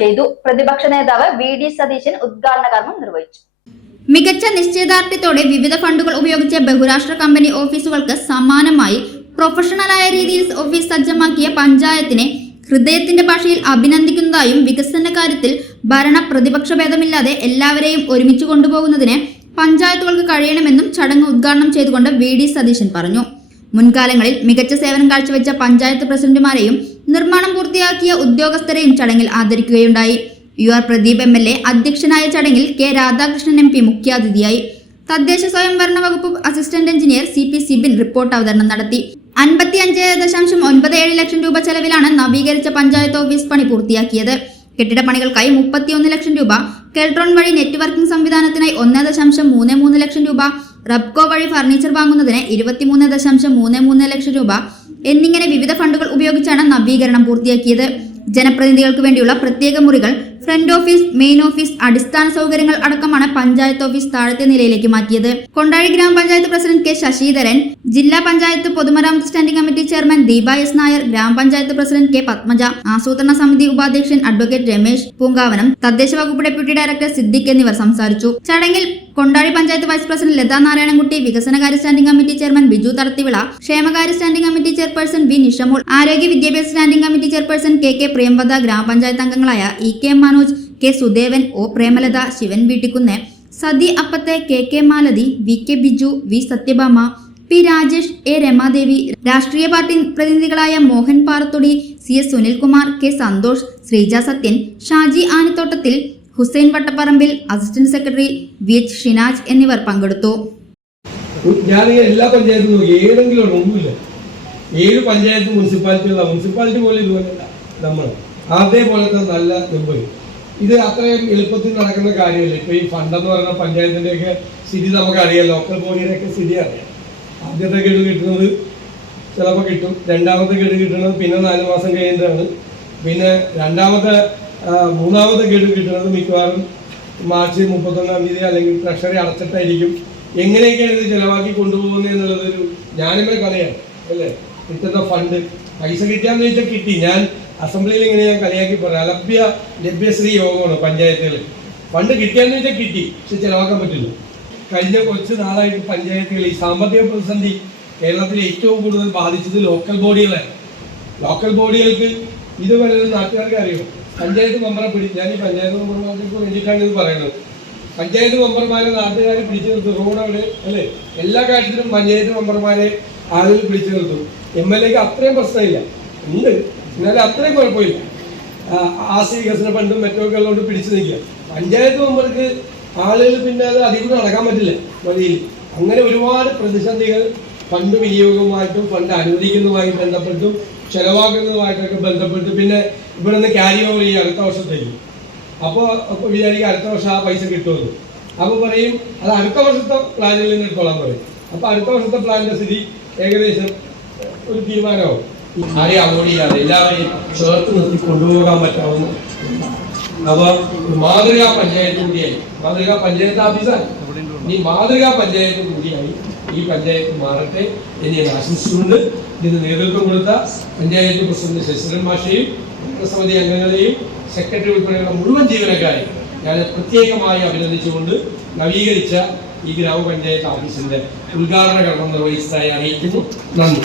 ചെയ്തു. പ്രതിപക്ഷ നേതാവ് VD സതീശൻ ഉദ്ഘാടന കർമ്മം നിർവഹിച്ചു. മികച്ച നിശ്ചയദാർഢ്യത്തോടെ വിവിധ ഫണ്ടുകൾ ഉപയോഗിച്ച ബഹുരാഷ്ട്ര കമ്പനി ഓഫീസുകൾക്ക് സമാനമായി പ്രൊഫഷണലായ രീതിയിൽ ഓഫീസ് സജ്ജമാക്കിയ പഞ്ചായത്തിനെ ഹൃദയത്തിന്റെ ഭാഷയിൽ അഭിനന്ദിക്കുന്നതായും വികസന കാര്യത്തിൽ ഭരണ പ്രതിപക്ഷ ഭേദമില്ലാതെ എല്ലാവരെയും ഒരുമിച്ച് കൊണ്ടുപോകുന്നതിന് പഞ്ചായത്തുകൾക്ക് കഴിയണമെന്നും ചടങ്ങ് ഉദ്ഘാടനം ചെയ്തുകൊണ്ട് VD സതീശൻ പറഞ്ഞു. മുൻകാലങ്ങളിൽ മികച്ച സേവനം കാഴ്ചവെച്ച പഞ്ചായത്ത് പ്രസിഡന്റുമാരെയും നിർമ്മാണം പൂർത്തിയാക്കിയ ഉദ്യോഗസ്ഥരെയും ചടങ്ങിൽ ആദരിക്കുകയുണ്ടായി. UR പ്രദീപ് MLA അധ്യക്ഷനായ ചടങ്ങിൽ K രാധാകൃഷ്ണൻ MP മുഖ്യാതിഥിയായി. തദ്ദേശ സ്വയംഭരണ വകുപ്പ് assistant engineer CP Sibin report അവതരണം നടത്തി. 55.97 ലക്ഷം രൂപ ചെലവിലാണ് നവീകരിച്ച പഞ്ചായത്ത് ഓഫീസ് പണി പൂർത്തിയാക്കിയത്. കെട്ടിടപ്പണികൾക്കായി 31 ലക്ഷം രൂപ, കെൽട്രോൺ വഴി നെറ്റ്വർക്കിംഗ് സംവിധാനത്തിനായി 1.33 ലക്ഷം രൂപ, റബ്കോ വഴി ഫർണിച്ചർ വാങ്ങുന്നതിന് 23.33 ലക്ഷം രൂപ എന്നിങ്ങനെ വിവിധ ഫണ്ടുകൾ ഉപയോഗിച്ചാണ് നവീകരണം പൂർത്തിയാക്കിയത്. ജനപ്രതിനിധികൾക്ക് വേണ്ടിയുള്ള പ്രത്യേക മുറികൾ, ഫ്രണ്ട് ഓഫീസ്, മെയിൻ ഓഫീസ്, അടിസ്ഥാന സൗകര്യങ്ങൾ അടക്കമാണ് പഞ്ചായത്ത് ഓഫീസ് താഴത്തെ നിലയിലേക്ക് മാറ്റിയത്. കൊണ്ടാഴി ഗ്രാമപഞ്ചായത്ത് പ്രസിഡന്റ് K ശശിധരൻ, ജില്ലാ പഞ്ചായത്ത് പൊതുമരാമത്ത് standing committee chairman Deepa S Nair, ഗ്രാമപഞ്ചായത്ത് പ്രസിഡന്റ് K പത്മജ, ആസൂത്രണ സമിതി ഉപാധ്യക്ഷൻ അഡ്വക്കേറ്റ് രമേശ് പൂങ്കാവനം, തദ്ദേശ വകുപ്പ് ഡെപ്യൂട്ടി ഡയറക്ടർ സിദ്ദിഖ് എന്നിവർ സംസാരിച്ചു. ചടങ്ങിൽ കൊണ്ടാഴി പഞ്ചായത്ത് വൈസ് പ്രസിഡന്റ് ലതാ നാരായണൻകുട്ടി, വികസനകാര്യ standing committee chairman Biju Thadathivila, ക്ഷേമകാര്യ standing committee chairperson V Nishamol, ആരോഗ്യ വിദ്യാഭ്യാസ standing committee chairperson KK Priyamvada, ഗ്രാമപഞ്ചായത്ത് അംഗങ്ങളായ EK Manoj, K Sudevan, O Premalatha, Shivan Veettikkunnu, sati അപ്പത്തെ, KK Malathi, VK Biju, V Satyabhama, P Rajesh, A Ramadevi, രാഷ്ട്രീയ പാർട്ടി പ്രതിനിധികളായ Mohan Parathodi, CS Sunilkumar, K Santhosh, Sreeja Sathyan, Shaji Anithottathil, Hussain Vattapparambil, assistant secretary VH Shinaj എന്നിവർ പങ്കെടുത്തു. ഞാൻ എല്ലാ പഞ്ചായത്തും നോക്കി, ഏതെങ്കിലും ഒന്നുമില്ല. 7 പഞ്ചായത്ത് മുനിസിപ്പാലിറ്റി പോലെ ഇതുപോലെയല്ല. നമ്മൾ അതേപോലത്തെ നല്ല മെമ്പർ. ഇത് അത്രയും എളുപ്പത്തിൽ നടക്കുന്ന കാര്യമല്ല. ഇപ്പൊ ഈ ഫണ്ടെന്ന് പറയുന്ന പഞ്ചായത്തിന്റെയൊക്കെ സ്ഥിതി നമുക്കറിയാം, ലോക്കൽ ബോഡിയുടെയൊക്കെ സ്ഥിതി അറിയാം. ആദ്യത്തെ ഗഡു കിട്ടുന്നത് ചിലപ്പോൾ കിട്ടും, രണ്ടാമത്തെ ഗഡു കിട്ടുന്നത് പിന്നെ 4 മാസം കഴിയുന്നതാണ്, പിന്നെ മൂന്നാമത്തെ ഗഡു കിട്ടുന്നത് മിക്കവാറും മാർച്ച് 31-ാം തീയതി അല്ലെങ്കിൽ ട്രഷറി അടച്ചിട്ടായിരിക്കും. എങ്ങനെയൊക്കെയാണ് ഇത് ചിലവാക്കി കൊണ്ടുപോകുന്നത് എന്നുള്ളതൊരു ഞാനിമേ കളിയാണ് അല്ലേ. കിട്ടുന്ന ഫണ്ട് പൈസ കിട്ടിയാന്ന് ചോദിച്ചാൽ കിട്ടി. ഞാൻ അസംബ്ലിയിൽ ഇങ്ങനെ ഞാൻ കളിയാക്കി പറയാം, ലഭ്യശ്രീ യോഗമാണ് പഞ്ചായത്തുകളിൽ. ഫണ്ട് കിട്ടിയാന്ന് ചോദിച്ചാൽ കിട്ടി, പക്ഷെ ചിലവാക്കാൻ പറ്റില്ല. കഴിഞ്ഞ കുറച്ച് നാളായിട്ട് പഞ്ചായത്തുകൾ ഈ സാമ്പത്തിക പ്രതിസന്ധി കേരളത്തിൽ ഏറ്റവും കൂടുതൽ ബാധിച്ചത് ലോക്കൽ ബോഡികളാണ്. ലോക്കൽ ബോഡികൾക്ക് ഇത് വല്ലതും നാട്ടുകാർക്ക് അറിയുമോ? പഞ്ചായത്ത് മെമ്പറെ ഞാൻ ഈ പഞ്ചായത്ത് മെമ്പർമാർക്ക് വേണ്ടിയിട്ടാണ് ഇത് പറയുന്നത്. പഞ്ചായത്ത് മെമ്പർമാരെ നാട്ടുകാരെ പിടിച്ചു നിർത്തും. റോഡ് അവിടെ അല്ലേ, എല്ലാ കാര്യത്തിലും പഞ്ചായത്ത് മെമ്പർമാരെ ആളുകൾ പിടിച്ചു നിർത്തും. MLAക്ക് അത്രയും പ്രശ്നമില്ല, ഉണ്ട്, എന്നാലും അത്രയും കുഴപ്പമില്ല. ആസ്തി വികസന ഫണ്ടും മറ്റൊക്കെ ഉള്ളതുകൊണ്ട് പിടിച്ചു നിൽക്കുക. പഞ്ചായത്ത് മെമ്പർക്ക് ആളുകൾ പിന്നെ അത് അധികം നടക്കാൻ പറ്റില്ല വഴിയിൽ. അങ്ങനെ ഒരുപാട് പ്രതിസന്ധികൾ ഫണ്ട് വിനിയോഗവുമായിട്ടും ഫണ്ട് അനുവദിക്കുന്നതുമായി ബന്ധപ്പെട്ടും ചെലവാക്കുന്നതുമായിട്ടൊക്കെ ബന്ധപ്പെട്ട് പിന്നെ ഇവിടെ നിന്ന് ക്യാരി ഓവർ ചെയ്യും അടുത്ത വർഷത്തേക്ക്. അപ്പോൾ വിചാരിക്കും അടുത്ത വർഷം ആ പൈസ കിട്ടുമെന്ന്. അപ്പോൾ പറയും അത് അടുത്ത വർഷത്തെ പ്ലാനിൽ നിന്ന് എടുത്തോളാൻ പറയും. അപ്പോൾ അടുത്ത വർഷത്തെ പ്ലാനിന്റെ സ്ഥിതി ഏകദേശം ഒരു തീരുമാനമാവും. ആരെയും അവോയ്ഡ് ചെയ്യാതെ എല്ലാവരെയും ചേർത്ത് നിർത്തി കൊണ്ടുപോകാൻ പറ്റാവുന്ന അപ്പോൾ മാതൃകാ പഞ്ചായത്ത് കൂടിയായി, മാതൃകാ പഞ്ചായത്ത് ഓഫീസർ ഈ മാതൃകാ പഞ്ചായത്ത് കൂടിയായി ഈ പഞ്ചായത്ത് മാറട്ടെ എന്ന് ഞാൻ ആശംസിച്ചുകൊണ്ട് ഇതിന് നേതൃത്വം കൊടുത്ത പഞ്ചായത്ത് പ്രസിഡന്റ് ശശിധരൻ മാഷയെയും ഭരണസമിതി അംഗങ്ങളെയും സെക്രട്ടറി ഉൾപ്പെടെയുള്ള മുഴുവൻ ജീവനക്കാരെയും ഞാൻ പ്രത്യേകമായി അഭിനന്ദിച്ചുകൊണ്ട് നവീകരിച്ച ഈ ഗ്രാമപഞ്ചായത്ത് ഓഫീസിന്റെ ഉദ്ഘാടന കർമ്മം നിർവഹിച്ചതായി അറിയിക്കുന്നു. നന്ദി.